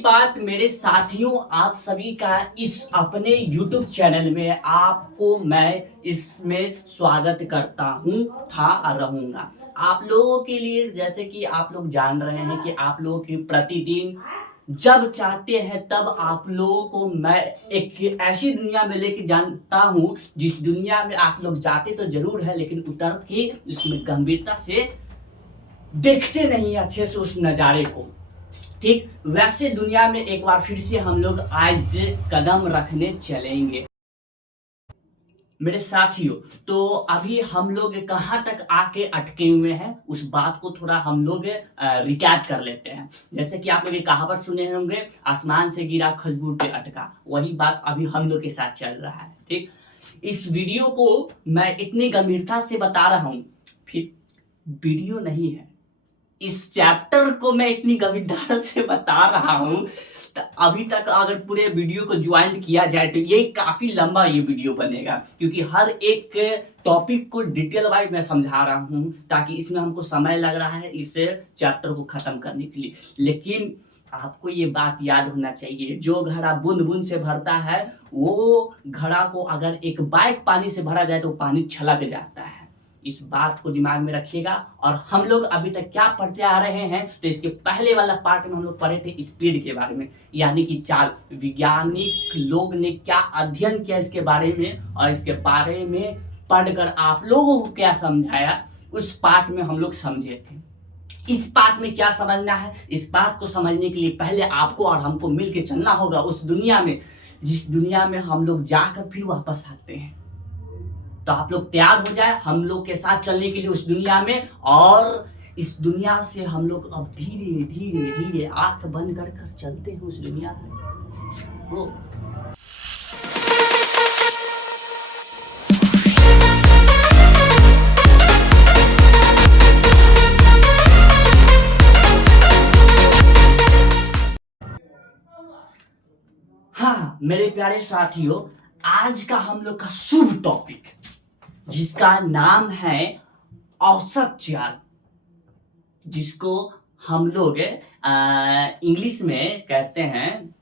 बात मेरे साथियों, आप सभी का इस अपने YouTube चैनल में आपको मैं इसमें स्वागत करता हूँ था रहूँगा। आप लोगों के लिए जैसे कि आप लोग जान रहे हैं कि आप लोगों की प्रतिदिन जब चाहते हैं तब आप लोगों को मैं एक ऐसी दुनिया में लेके जानता हूँ जिस दुनिया में आप लोग जाते तो जरूर है लेकिन उतर के उसमें गंभीरता से देखते नहीं अच्छे से उस नज़ारे को। ठीक वैसे दुनिया में एक बार फिर से हम लोग आज कदम रखने चलेंगे मेरे साथियों। तो अभी हम लोग कहाँ तक आके अटके हुए हैं उस बात को थोड़ा हम लोग रिकैप कर लेते हैं। जैसे कि आप लोग ये कहावत सुने होंगे, आसमान से गिरा खजूर पे अटका, वही बात अभी हम लोग के साथ चल रहा है। ठीक, इस वीडियो को मैं इतनी गंभीरता से बता रहा हूँ, फिर वीडियो नहीं है, इस चैप्टर को मैं इतनी गंभीरता से बता रहा हूँ। तो अभी तक अगर पूरे वीडियो को ज्वाइन किया जाए तो ये काफी लंबा ये वीडियो बनेगा, क्योंकि हर एक टॉपिक को डिटेल वाइज मैं समझा रहा हूँ ताकि इसमें हमको समय लग रहा है इस चैप्टर को खत्म करने के लिए। लेकिन आपको ये बात याद होना चाहिए, जो घड़ा बूंद बूंद से भरता है वो घड़ा को अगर एक बाइक पानी से भरा जाए तो पानी छलक जाता है। इस बात को दिमाग में रखिएगा। और हम लोग अभी तक क्या पढ़ते आ रहे हैं, तो इसके पहले वाला पार्ट में हम लोग पढ़े थे स्पीड के बारे में, यानी कि चाल। वैज्ञानिक लोग ने क्या अध्ययन किया इसके बारे में और इसके बारे में पढ़कर आप लोगों को क्या समझाया, उस पार्ट में हम लोग समझे थे। इस पार्ट में क्या समझना है, इस बात को समझने के लिए पहले आपको और हमको मिलकर चलना होगा उस दुनिया में जिस दुनिया में हम लोग जाकर फिर वापस आते हैं। तो आप लोग तैयार हो जाए हम लोग के साथ चलने के लिए उस दुनिया में। और इस दुनिया से हम लोग अब धीरे धीरे धीरे आंख बंद कर कर चलते हैं उस दुनिया में। वो हाँ मेरे प्यारे साथियों, आज का हम लोग का शुभ टॉपिक जिसका नाम है औसत चाल, जिसको हम लोग इंग्लिश में कहते हैं,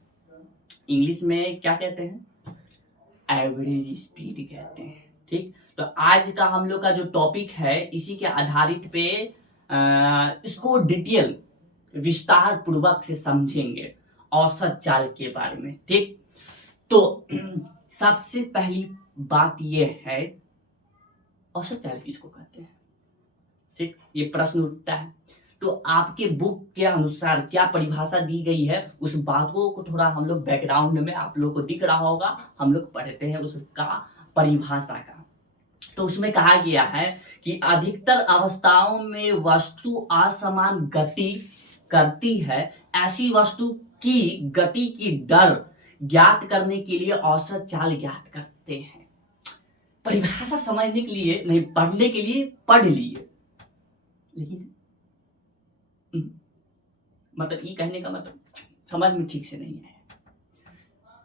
इंग्लिश में क्या कहते हैं, एवरेज स्पीड कहते हैं। ठीक, तो आज का हम लोग का जो टॉपिक है इसी के आधारित पे इसको डिटेल विस्तार पूर्वक से समझेंगे औसत चाल के बारे में। ठीक, तो सबसे पहली बात यह है औसत चाल किसको कहते हैं। ठीक, ये प्रश्न उठता है। तो आपके बुक के अनुसार क्या परिभाषा दी गई है उस बातों को थोड़ा हम लोग बैकग्राउंड में आप लोग को दिख रहा होगा, हम लोग पढ़ते हैं उसका परिभाषा का। तो उसमें कहा गया है कि अधिकतर अवस्थाओं में वस्तु असमान गति करती है, ऐसी वस्तु की गति की दर ज्ञात करने के लिए औसत चाल ज्ञात करते हैं। परिभाषा समझने के लिए नहीं, पढ़ने के लिए पढ़ लिए, लेकिन मतलब ये कहने का मतलब समझ में ठीक से नहीं है।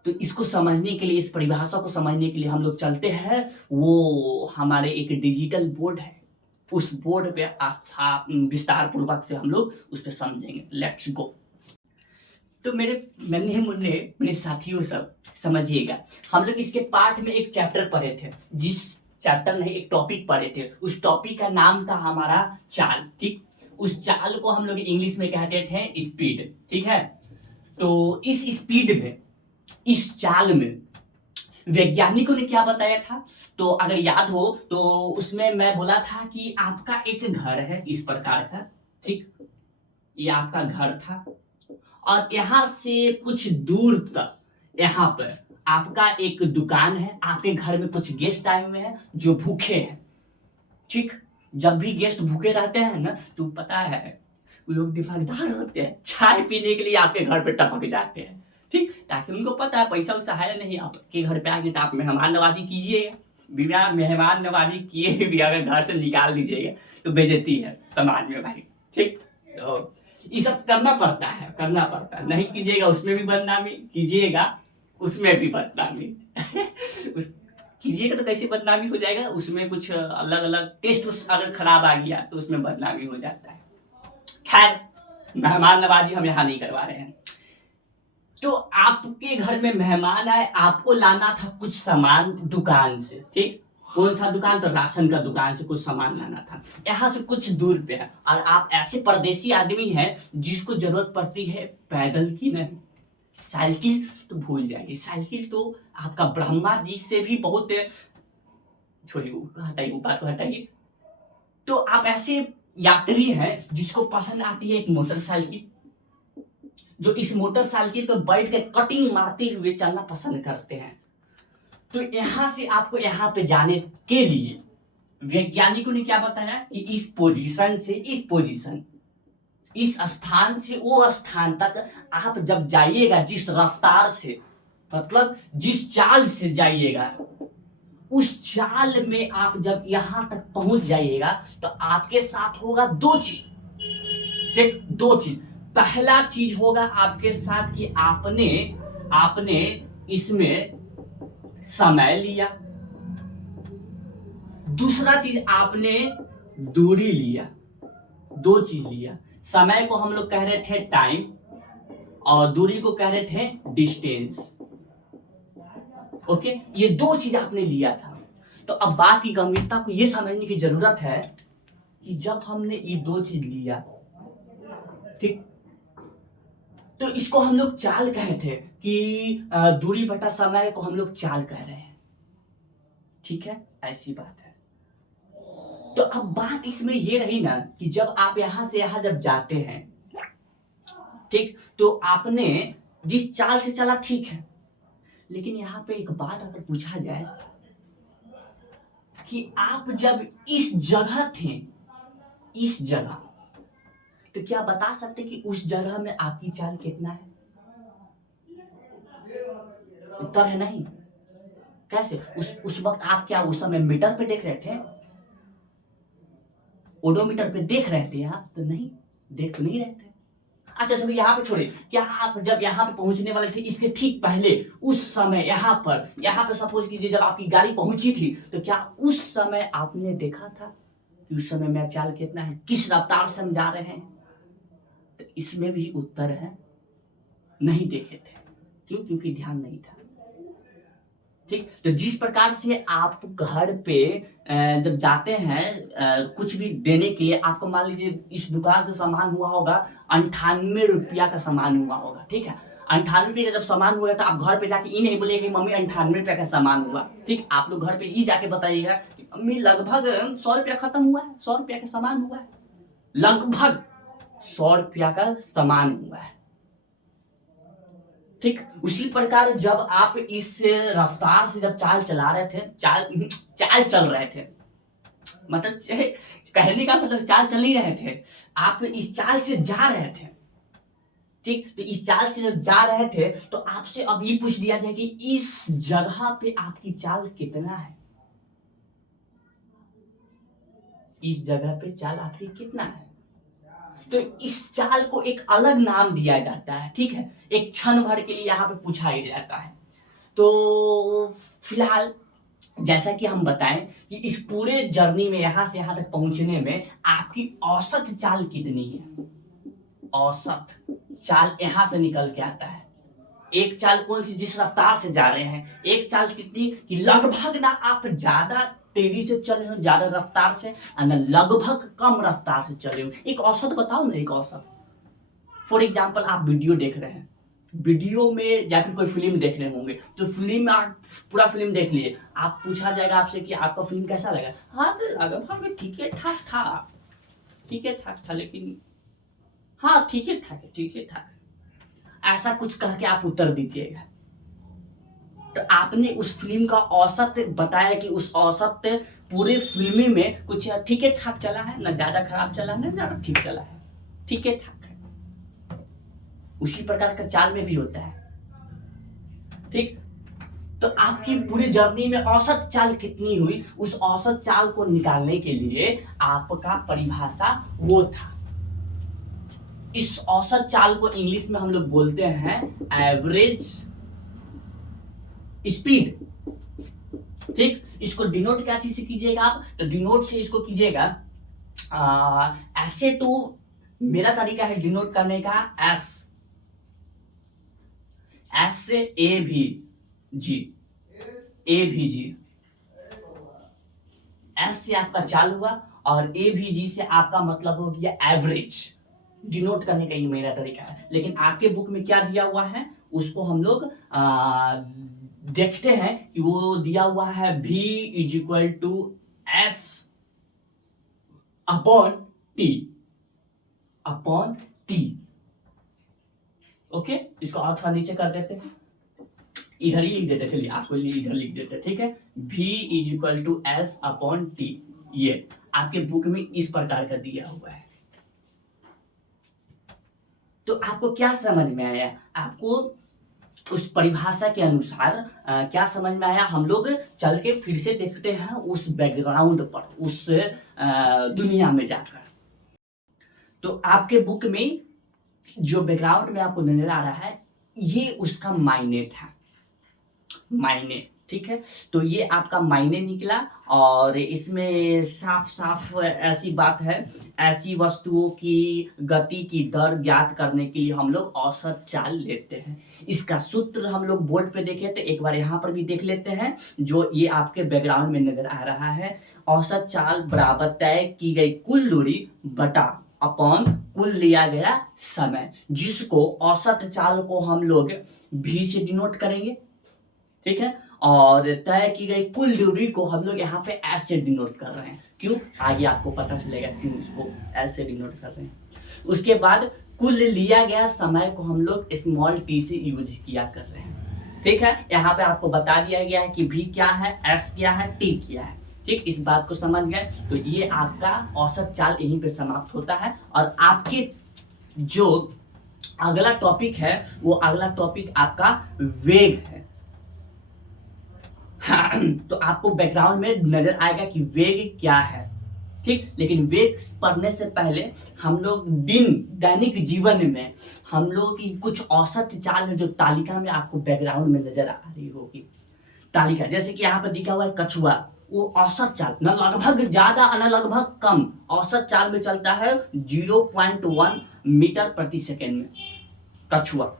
तो इसको समझने के लिए, इस परिभाषा को समझने के लिए हम लोग चलते हैं वो हमारे एक डिजिटल बोर्ड है, उस बोर्ड पे विस्तार पूर्वक से हम लोग उस पर समझेंगे। Let's go. तो मेरे नन्हे मुन्ने मेरे साथियों सब समझिएगा, हम लोग इसके पार्ट में एक चैप्टर पढ़े थे, जिस चैप्टर नहीं एक टॉपिक पढ़े थे, उस टॉपिक का नाम था हमारा चाल। ठीक, उस चाल को हम लोग इंग्लिश में कहते थे स्पीड। ठीक है, तो इस स्पीड में, इस चाल में वैज्ञानिकों ने क्या बताया था, तो अगर याद हो तो उसमें मैं बोला था कि आपका एक घर है इस प्रकार का। ठीक, ये आपका घर था और यहां से कुछ दूर तक यहाँ पर आपका एक दुकान है, आपके घर में कुछ गेस्ट आए हुए हैं जो भूखे हैं। ठीक, जब भी गेस्ट भूखे रहते हैं ना तो पता है वो लोग दिमागदार होते हैं, चाय पीने के लिए आपके घर पे टपक जाते हैं। ठीक, ताकि उनको पता है पैसा वैसा है नहीं, आपके घर पे आएंगे तो आप मेहमान नवाजी कीजिएगा, बिना मेहमान नवाजी किए भी अगर घर से निकाल दीजिएगा तो बेइज्जती है समाज में भाई। ठीक, तो ये सब करना पड़ता है, करना पड़ता है, नहीं कीजिएगा उसमें भी बदनामी, कीजिएगा उसमें भी बदनामी कीजिएगा तो कैसे बदनामी हो जाएगा, उसमें कुछ अलग अलग टेस्ट अगर खराब आ गया तो उसमें बदनामी हो जाता है। खैर, मेहमान नवाजी हम यहाँ नहीं करवा रहे हैं। तो आपके घर में मेहमान आए, आपको लाना था कुछ सामान दुकान से, ठीक। कौन सा दुकान? तो राशन का दुकान से कुछ सामान लाना था। यहाँ से कुछ दूर पे है और आप ऐसे परदेसी आदमी हैं जिसको जरूरत पड़ती है पैदल की नहीं, साइकिल तो भूल जाइए। साइकिल तो आपका ब्रह्मा जी से भी बहुत, छोड़िए हटाइए, ऊपर को हटाइए। तो आप ऐसे यात्री हैं जिसको पसंद आती है एक मोटरसाइकिल, जो इस मोटरसाइकिल पर बैठ के कटिंग मारते हुए चलना पसंद करते हैं। तो यहां से आपको यहां पे जाने के लिए वैज्ञानिकों ने क्या बताया कि इस पोजीशन से इस पोजीशन, इस स्थान से वो स्थान तक आप जब जाइएगा, जिस रफ्तार से, मतलब जिस चाल से जाइएगा, उस चाल में आप जब यहां तक पहुंच जाइएगा तो आपके साथ होगा दो चीज, ठीक। दो चीज, पहला चीज होगा आपके साथ कि आपने आपने इसमें समय लिया, दूसरा चीज आपने दूरी लिया। दो चीज लिया, समय को हम लोग कह रहे थे टाइम और दूरी को कह रहे थे डिस्टेंस। ओके, ये दो चीज आपने लिया था। तो अब बात की गंभीरता को ये समझने की जरूरत है कि जब हमने ये दो चीज लिया, ठीक, तो इसको हम लोग चाल कहे थे कि दूरी बटा समय को हम लोग चाल कह रहे हैं, ठीक है, ऐसी बात है। तो अब बात इसमें ये रही ना कि जब आप यहां से यहां जब जाते हैं, ठीक, तो आपने जिस चाल से चला ठीक है, लेकिन यहां पे एक बात अगर पूछा जाए कि आप जब इस जगह थे, इस जगह, तो क्या बता सकते कि उस जगह में आपकी चाल कितना है? उत्तर है नहीं। कैसे? उस वक्त आप क्या उस समय मीटर पे देख रहे थे, ओडोमीटर पे देख रहे थे आप? तो नहीं, देख तो नहीं रहे थे। अच्छा चलो यहाँ पे छोड़िए, क्या आप जब यहाँ पे पहुंचने वाले थे इसके ठीक पहले, उस समय यहाँ पे सपोज कीजिए जब आपकी गाड़ी पहुंची थी, तो क्या उस समय आपने देखा था कि उस समय मेरा चाल कितना है, किस रफ्तार से हम जा रहे हैं? तो इसमें भी उत्तर है नहीं देखे थे। क्यों? क्योंकि ध्यान नहीं था, ठीक। तो जिस प्रकार से आप घर पे जब जाते हैं कुछ भी देने के लिए, आपको मान लीजिए इस दुकान से सामान हुआ होगा 98 रुपया का सामान हुआ होगा, ठीक है। 98 रुपये का जब सामान हुआ तो आप घर पे जाके ये नहीं बोलिएगा कि मम्मी 98 रुपये का सामान हुआ, ठीक। आप लोग घर पे ये जाके बताइएगा कि मम्मी लगभग 100 रुपया खत्म हुआ है, 100 रुपया का सामान हुआ है, लगभग 100 रुपया का सामान हुआ है, ठीक। उसी प्रकार जब आप इस रफ्तार से जब चाल चला रहे थे, चाल चल रहे थे, मतलब कहने का मतलब चाल चल नहीं रहे थे, आप इस चाल से जा रहे थे, ठीक। तो इस चाल से जब जा रहे थे तो आपसे अब ये पूछ दिया जाए कि इस जगह पे आपकी चाल कितना है, इस जगह पे चाल आपकी कितना है। तो इस चाल को एक अलग नाम दिया जाता है, ठीक है, एक क्षण भर के लिए यहाँ पे पूछा ही जाता है। तो फिलहाल जैसा कि हम बताएं कि इस पूरे जर्नी में यहां से यहां तक पहुंचने में आपकी औसत चाल कितनी है। औसत चाल यहां से निकल के आता है। एक चाल कौन सी? जिस रफ्तार से जा रहे हैं, एक चाल कितनी कि लगभग ना आप ज्यादा तेजी से चल रहे हो, ज्यादा रफ्तार से, ना लगभग कम रफ्तार से चल रहे हो। एक औसत बताओ ना, एक औसत। फॉर एग्जाम्पल आप वीडियो देख रहे हैं, वीडियो में या फिर कोई फिल्म देख रहे होंगे, तो फिल्म आप पूरा फिल्म देख लिए, आप पूछा जाएगा आपसे कि आपका फिल्म कैसा लगा? हाँ लगभग ठीक है ठाक था, ठीक है ठाक था, लेकिन हाँ ठीक है ठाक है, ठीक है ठाक, ऐसा कुछ कह के आप उत्तर दीजिएगा। तो आपने उस फिल्म का औसत बताया कि उस औसत पूरे फिल्म में कुछ ठीक है ठाक चला है, ना ज्यादा खराब चला है ना ज्यादा ठीक चला है, ठीक है ठाक है। उसी प्रकार का चाल में भी होता है, ठीक। तो आपकी पूरी जर्नी में औसत चाल कितनी हुई, उस औसत चाल को निकालने के लिए आपका परिभाषा वो था। इस औसत चाल को इंग्लिश में हम लोग बोलते हैं एवरेज स्पीड, ठीक। इसको डिनोट क्या चीज से कीजिएगा आप? तो डिनोट से इसको कीजिएगा ऐसे, तो मेरा तरीका है डिनोट करने का एस, एस से ए भी जी, ए भी जी, एस से आपका चाल हुआ और ए भी जी से आपका मतलब हो गया एवरेज। डिनोट करने का ये मेरा तरीका है, लेकिन आपके बुक में क्या दिया हुआ है उसको हम लोग देखते हैं कि वो दिया हुआ है v is equal to S upon T, upon T. Okay, इसको और थोड़ा नीचे कर देते हैं, इधर ही लिख देते, चलिए आपको इधर लिख देते, ठीक है। v is equal to S upon T, ये आपके बुक में इस प्रकार का दिया हुआ है। तो आपको क्या समझ में आया? आपको उस परिभाषा के अनुसार क्या समझ में आया? हम लोग चल के फिर से देखते हैं उस बैकग्राउंड पर, उस दुनिया में जाकर। तो आपके बुक में जो बैकग्राउंड में आपको नजर आ रहा है ये उसका मायने था, मायने, ठीक है। तो ये आपका मायने निकला और इसमें साफ साफ ऐसी बात है, ऐसी वस्तुओं की गति की दर ज्ञात करने के लिए हम लोग औसत चाल लेते हैं। इसका सूत्र हम लोग बोर्ड पे देखे थे, एक बार यहाँ पर भी देख लेते हैं, जो ये आपके बैकग्राउंड में नजर आ रहा है। औसत चाल बराबर तय की गई कुल दूरी बटा अपॉन कुल लिया गया समय, जिसको औसत चाल को हम लोग भी से डिनोट करेंगे, ठीक है। और तय की गई कुल दूरी को हम लोग यहाँ पे एस से डिनोट कर रहे हैं। क्यों? आगे आपको पता चलेगा क्यों इसको एस से डिनोट कर रहे हैं। उसके बाद कुल लिया गया समय को हम लोग स्मॉल टी से यूज किया कर रहे हैं, ठीक है। यहाँ पे आपको बता दिया गया है कि भी क्या है, एस क्या है, टी क्या है, ठीक। इस बात को समझ गए तो ये आपका औसत चाल यहीं पे समाप्त होता है। और आपके जो अगला टॉपिक है वो अगला टॉपिक आपका वेग है। तो आपको बैकग्राउंड में नजर आएगा कि वेग क्या है, ठीक। लेकिन वेग पढ़ने से पहले हम लोग दैनिक जीवन में हम लोग की कुछ औसत चाल है जो तालिका में आपको बैकग्राउंड में नजर आ रही होगी। तालिका जैसे कि यहाँ पर दिखा हुआ है कछुआ, वो औसत चाल, न लगभग ज्यादा न लगभग कम, औसत चाल में चलता है 0.1 मीटर प्रति सेकेंड में कछुआ।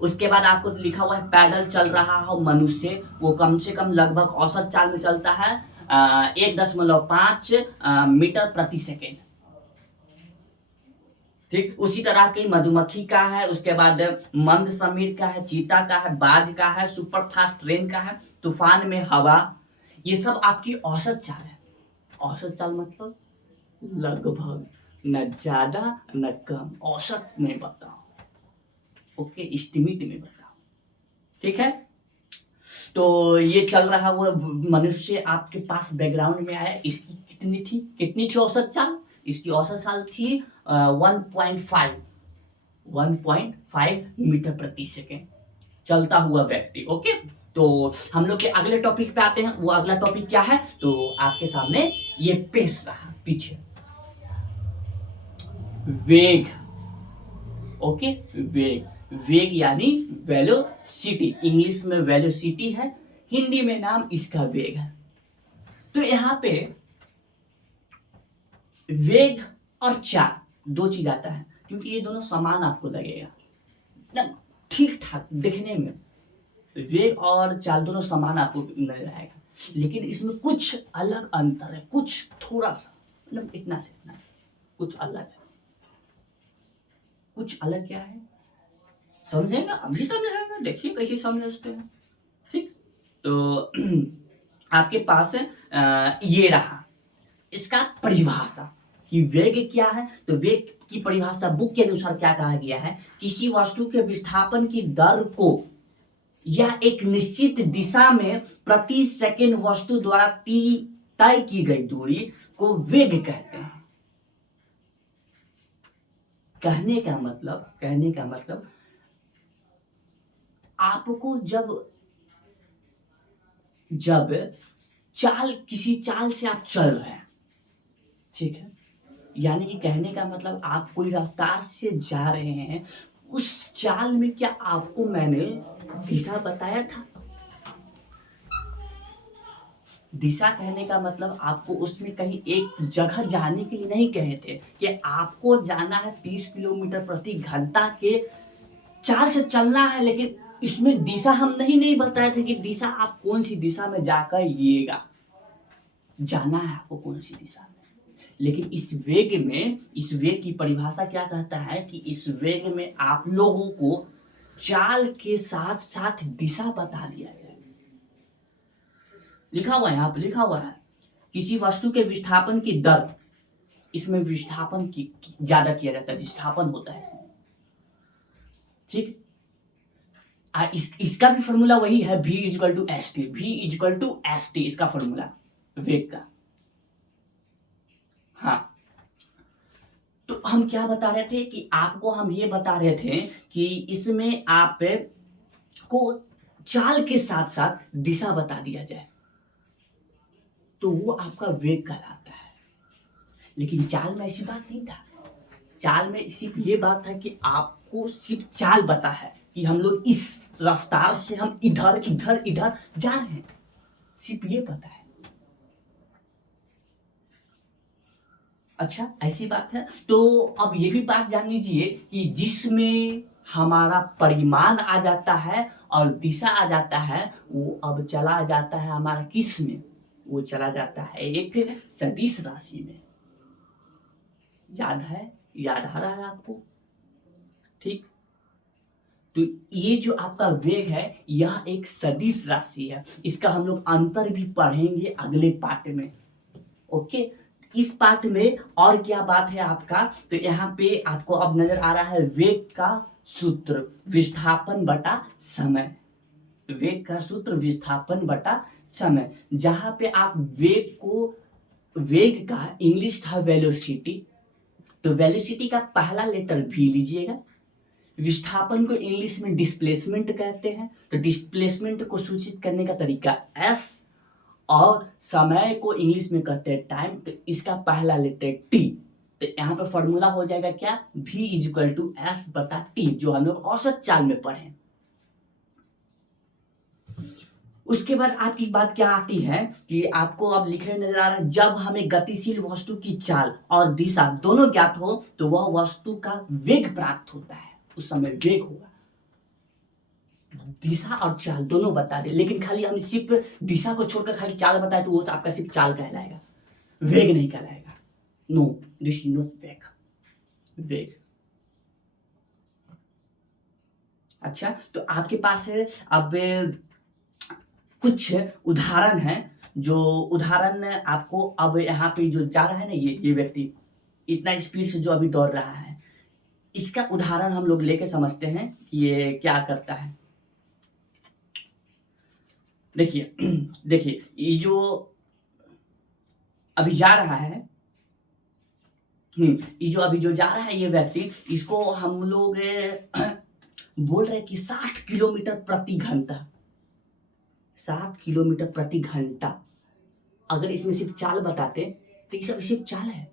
उसके बाद आपको लिखा हुआ है पैदल चल रहा हो मनुष्य, वो कम से कम लगभग औसत चाल में चलता है 1.5 मीटर प्रति सेकेंड, ठीक। उसी तरह की मधुमक्खी का है, उसके बाद मंद समीर का है, चीता का है, बाज का है, सुपर फास्ट ट्रेन का है, तूफान में हवा, ये सब आपकी औसत चाल है। औसत चाल मतलब लगभग, न ज्यादा न कम, औसत में बताओ, ओके, एस्टिमेट में बताओ, ठीक है। तो ये चल रहा हुआ मनुष्य आपके पास बैकग्राउंड में आया, इसकी कितनी थी औसत चाल? इसकी औसत चाल थी 1.5 मीटर प्रति सेकेंड चलता हुआ व्यक्ति, ओके। तो हम लोग के अगले टॉपिक पे आते हैं। वो अगला टॉपिक क्या है तो आपके सामने ये पेश रहा पीछे, वेग, ओके। वेग यानी वेलोसिटी, इंग्लिश में वेलोसिटी है, हिंदी में नाम इसका वेग है। तो यहां पे वेग और चाल दो चीज आता है, क्योंकि ये दोनों समान आपको लगेगा ना, ठीक ठाक दिखने में वेग और चाल दोनों समान आपको नजर आएगा, लेकिन इसमें कुछ अलग अंतर है, कुछ थोड़ा सा, मतलब इतना से कुछ अलग है। कुछ अलग क्या है समझेंगे, अभी समझेंगे, देखिए कैसे समझते हैं, ठीक। तो आपके पास ये रहा इसका परिभाषा कि वेग क्या है। तो वेग की परिभाषा बुक के अनुसार क्या कहा गया है, किसी वस्तु के विस्थापन की दर को या एक निश्चित दिशा में प्रति सेकंड वस्तु द्वारा तय की गई दूरी को वेग कहते हैं। कहने का मतलब आपको जब किसी चाल से आप चल रहे हैं, ठीक है, यानी कि कहने का मतलब आप कोई रफ्तार से जा रहे हैं, उस चाल में क्या आपको मैंने दिशा बताया था? दिशा कहने का मतलब आपको उसमें कहीं एक जगह जाने के लिए नहीं कहे थे कि आपको जाना है 30 किलोमीटर प्रति घंटा के चाल से चलना है, लेकिन इसमें दिशा हम नहीं बताए थे कि दिशा आप कौन सी दिशा में जाकर येगा, जाना है आपको कौन सी दिशा में। लेकिन इस वेग की परिभाषा क्या कहता है कि इस वेग में आप लोगों को चाल के साथ साथ दिशा बता दिया जाए। लिखा हुआ है, यहाँ पे लिखा हुआ है किसी वस्तु के विस्थापन की दर, इसमें विस्थापन की ज्यादा किया जाता है, विस्थापन होता है इसमें, ठीक। इसका भी फॉर्मूला वही है, v is equal to S T, v is equal to S T इसका फॉर्मूला वेग का। हाँ, तो हम क्या बता रहे थे कि आपको हम ये बता रहे थे कि इसमें आप को चाल के साथ साथ दिशा बता दिया जाए तो वो आपका वेग कहलाता है। लेकिन चाल में ऐसी बात नहीं था, चाल में सिर्फ ये बात था कि आपको सिर्फ चाल बता है कि हम लोग इस रफ्तार से हम इधर इधर इधर जा रहे हैं, सिर्फ ये पता है। अच्छा, ऐसी बात है। तो अब ये भी बात जान लीजिए कि जिसमें हमारा परिमाण आ जाता है और दिशा आ जाता है, वो अब चला जाता है हमारा किस में, वो चला जाता है एक सदिश राशि में। याद है, याद आ रहा है आपको, ठीक। तो ये जो आपका वेग है यह एक सदिश राशि है, इसका हम लोग अंतर भी पढ़ेंगे अगले पार्ट में। ओके, इस पार्ट में और क्या बात है आपका, तो यहाँ पे आपको अब नजर आ रहा है वेग का सूत्र विस्थापन बटा समय, वेग का सूत्र विस्थापन बटा समय। जहां पे आप वेग का इंग्लिश था वेलोसिटी, तो वेलोसिटी का पहला लेटर भी लीजिएगा। विस्थापन को इंग्लिश में डिस्प्लेसमेंट कहते हैं, तो डिस्प्लेसमेंट को सूचित करने का तरीका एस, और समय को इंग्लिश में कहते हैं टाइम, तो इसका पहला लेटर टी। तो यहाँ पे फॉर्मूला हो जाएगा क्या, v इजिकल टू एस बटा टी, जो हम लोग औसत चाल में पढ़े। उसके बाद आपकी बात क्या आती है कि आपको अब लिखे नजर आ रहा है, जब हमें गतिशील वस्तु की चाल और दिशा दोनों ज्ञात हो तो वह वस्तु का वेग प्राप्त होता है, उस समय वेग होगा। दिशा और चाल दोनों बता दे, लेकिन खाली हम सिर्फ दिशा को छोड़कर खाली चाल बताए तो वो तो आपका सिर्फ चाल कहलाएगा, वेग नहीं कहलाएगा। नो, दिस इज नॉट वेग, वेग। अच्छा, तो आपके पास है अब कुछ उदाहरण है, जो उदाहरण आपको अब यहाँ पे जो जा रहा है ना, ये व्यक्ति इतना स्पीड से जो अभी दौड़ रहा है, इसका उदाहरण हम लोग लेके समझते हैं कि ये क्या करता है। देखिए देखिए, ये जो अभी जा रहा है, ये जो अभी जो जा रहा है ये व्यक्ति, इसको हम लोग बोल रहे हैं कि 60 किलोमीटर प्रति घंटा, 60 किलोमीटर प्रति घंटा। अगर इसमें सिर्फ चाल बताते तो ये सब सिर्फ चाल है,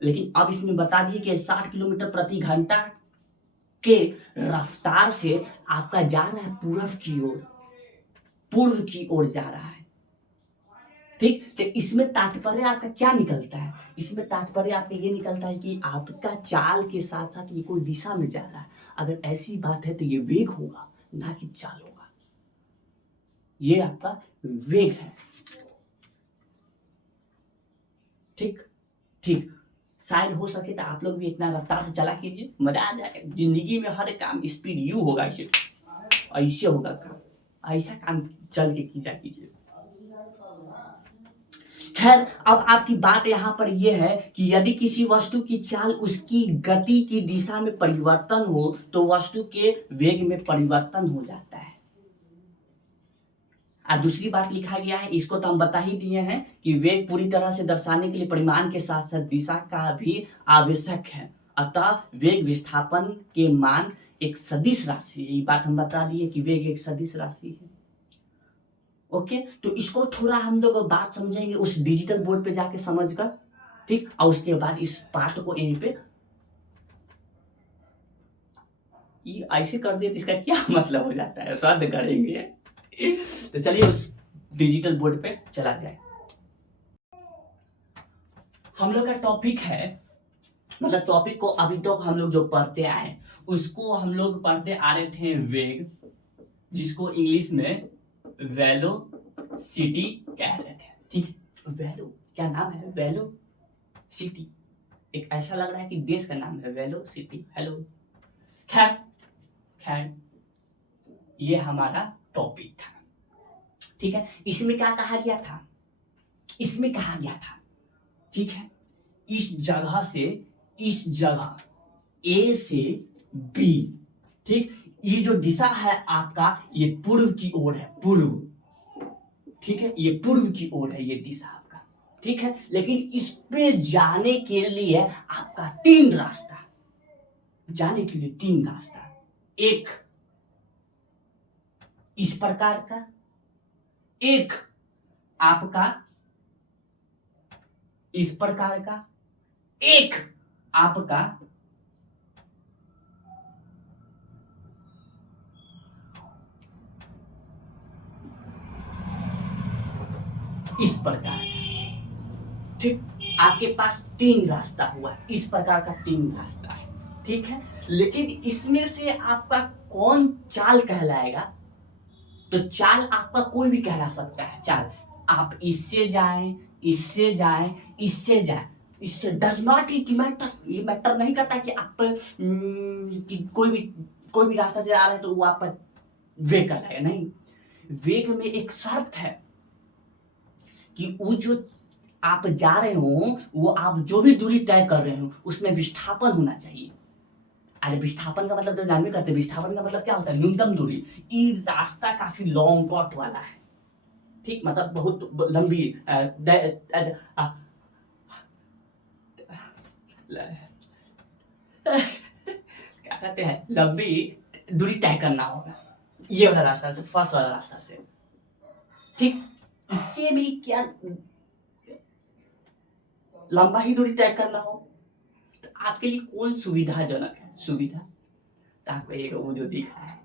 लेकिन अब इसमें बता दिए कि 60 किलोमीटर प्रति घंटा के रफ्तार से आपका जा रहा है पूर्व की ओर, पूर्व की ओर जा रहा है, ठीक। तो इसमें तात्पर्य आपका क्या निकलता है, इसमें तात्पर्य आपका ये निकलता है कि आपका चाल के साथ साथ ये कोई दिशा में जा रहा है। अगर ऐसी बात है तो ये वेग होगा, ना कि चाल होगा, ये आपका वेग है, ठीक ठीक। शायद हो सके तो आप लोग भी इतना रफ्तार से चला कीजिए, मजा आ जाएगा। जिंदगी में हर काम स्पीड यू होगा, ऐसे होगा काम, ऐसा काम चल के किया कीजिए। खैर, अब आपकी बात यहाँ पर यह है कि यदि किसी वस्तु की चाल उसकी गति की दिशा में परिवर्तन हो तो वस्तु के वेग में परिवर्तन हो जाता है। और दूसरी बात लिखा गया है, इसको तो हम बता ही दिए हैं कि वेग पूरी तरह से दर्शाने के लिए परिमाण के साथ साथ दिशा का भी आवश्यक है, अतः वेग विस्थापन के मान एक सदिश राशि है। ये बात हम बता दिए कि वेग एक सदिश राशि है। ओके, तो इसको थोड़ा हम लोग बात समझेंगे उस डिजिटल बोर्ड पे जाके समझकर, ठीक। और उसके बाद इस पार्ट को यहीं पे ये ऐसे कर दिए तो इसका क्या मतलब हो जाता है, रद्द करेंगे। तो चलिए उस डिजिटल बोर्ड पे चला जाए। हम लोग का टॉपिक है, मतलब टॉपिक को अभी तक हम लोग जो पढ़ते आए उसको हम लोग पढ़ते आ रहे थे वेग, जिसको इंग्लिश में वेलोसिटी कह रहे थे। ठीक है, वेलो क्या नाम है, वेलोसिटी, एक ऐसा लग रहा है कि देश का नाम है वेलोसिटी, हेलो। खैर खैर ये हमारा टॉपिक था। ठीक है, इसमें क्या कहा गया था, इसमें कहा गया था, ठीक है, इस जगह से इस जगह ए से बी, ठीक, ये जो दिशा है आपका ये पूर्व की ओर है, पूर्व, ठीक है, ये पूर्व की ओर है ये दिशा आपका, ठीक है। लेकिन इस पे जाने के लिए आपका तीन रास्ता, जाने के लिए तीन रास्ता, एक इस प्रकार का, एक आपका इस प्रकार का, एक आपका इस प्रकार का। ठीक, आपके पास तीन रास्ता हुआ है, इस प्रकार का तीन रास्ता है, ठीक है। लेकिन इसमें से आपका कौन चाल कहलाएगा, तो चाल आपका कोई भी कहला सकता है। चाल आप इससे जाएं, इससे जाएं, इससे जाएं, इससे डज नॉट इट मैटर, ये मैटर नहीं करता कि आप कि कोई भी रास्ता से आ रहे हैं तो वो आप पर वेग कहलाएगा, नहीं। वेग में एक शर्त है कि वो जो आप जा रहे हो, वो आप जो भी दूरी तय कर रहे हो उसमें विस्थापन होना चाहिए। अरे विस्थापन का मतलब तो जानवे करते हैं, विस्थापन का मतलब क्या होता है, न्यूनतम दूरी। ये रास्ता काफी लॉन्ग कट वाला है, ठीक, मतलब बहुत लंबी क्या कहते हैं, लंबी दूरी तय करना होगा, ये वाला रास्ता से, फर्स्ट वाला रास्ता से, ठीक। इससे भी क्या लंबा ही दूरी तय करना हो तो आपके लिए कौन सुविधाजनक है, सुविधा, तो आपको एक वो जो दिखा है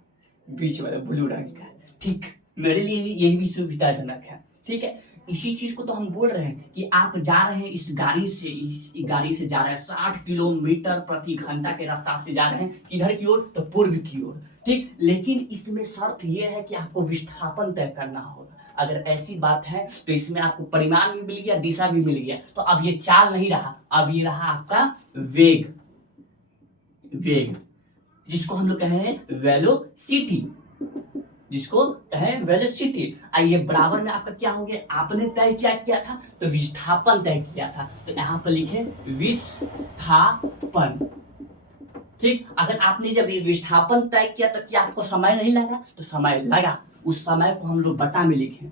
बीच वाला ब्लू रंग का, ठीक, मेरे लिए भी यही भी सुविधाजनक है, ठीक है। इसी चीज को तो हम बोल रहे हैं कि आप जा रहे हैं इस गाड़ी से जा रहे हैं 60 किलोमीटर प्रति घंटा के रफ्तार से जा रहे हैं, किधर की ओर, तो पूर्व की ओर, ठीक। लेकिन इसमें शर्त यह है कि आपको विस्थापन तय करना होगा। अगर ऐसी बात है तो इसमें आपको परिमाण भी मिल गया, दिशा भी मिल गया, तो अब ये चाल नहीं रहा, अब ये रहा आपका वेग, वेग जिसको हम लोग कहें वेलोसिटी, जिसको कहें वेलोसिटी। आइए बराबर में आपका क्या हो गया, आपने तय क्या किया था, तो विस्थापन तय किया था, तो यहां पर लिखे विस्थापन, ठीक। अगर आपने जब ये विस्थापन तय किया तो क्या आपको समय नहीं लगा, तो समय लगा, उस समय को हम लोग बटा में लिखे,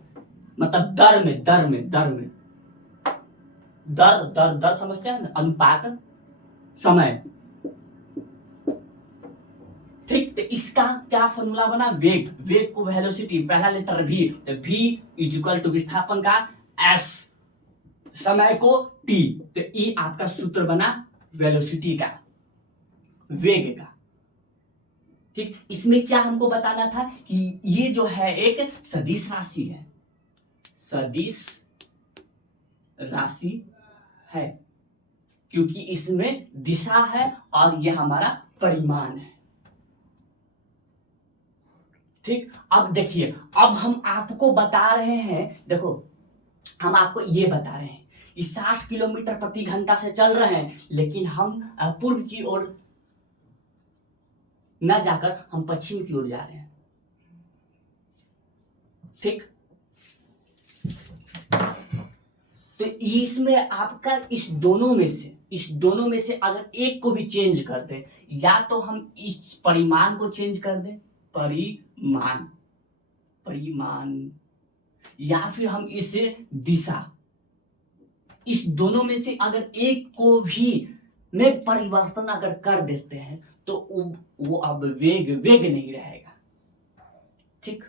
मतलब दर में, दर में, दर में, दर दर दर समझते हैं, अनुपात समय, ठीक। तो इसका क्या फॉर्मूला बना, वेग, वेग को वेलोसिटी, पहला letter v, v is equal to विस्थापन का s, समय को t, तो e आपका सूत्र बना वेलोसिटी का, वेग का, ठीक। इसमें क्या हमको बताना था कि ये जो है एक सदिश राशि है, सदिश राशि है, क्योंकि इसमें दिशा है और यह हमारा परिमाण है, ठीक। अब देखिए, अब हम आपको बता रहे हैं, देखो हम आपको ये बता रहे हैं कि 60 किलोमीटर प्रति घंटा से चल रहे हैं, लेकिन हम पूर्व की ओर न जाकर हम पश्चिम की ओर जा रहे हैं, ठीक। तो इसमें आपका इस दोनों में से अगर एक को भी चेंज कर दे, या तो हम इस परिमाण को चेंज कर दें, परिमाण, या फिर हम इसे दिशा, इस दोनों में से अगर एक को भी में परिवर्तन अगर कर देते हैं तो वो अब वेग नहीं रहेगा, ठीक।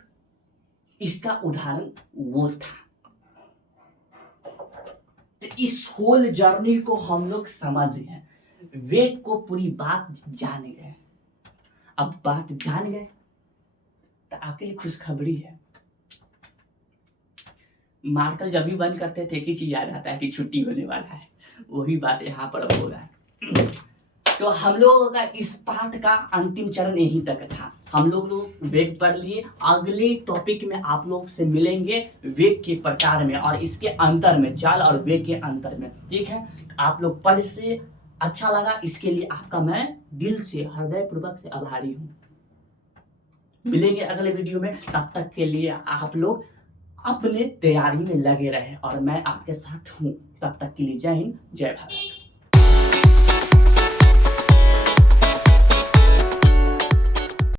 इसका उदाहरण वो था। तो इस होल जर्नी को हम लोग समझ गए, वेग को पूरी बात जान गए। अब बात जान गए तो आपके लिए खुशखबरी है, मार्कल जब भी बंद करते थे एक ही चीज याद आता है कि छुट्टी होने वाला है, वही बात यहाँ पर अब हो रहा है। तो हम लोगों का इस पाठ का अंतिम चरण यहीं तक था। हम लोग वेग पढ़ लिए। अगले टॉपिक में आप लोग से मिलेंगे वेग के प्रकार में और इसके अंतर में, चाल और वेग के अंतर में। ठीक है, आप लोग पढ़ से अच्छा लगा, इसके लिए आपका मैं दिल से हृदय पूर्वक से आभारी हूँ। मिलेंगे अगले वीडियो में, तब तक के लिए आप लोग अपने तैयारी में लगे रहे और मैं आपके साथ हूँ। तब तक के लिए जय हिंद, जय भारत।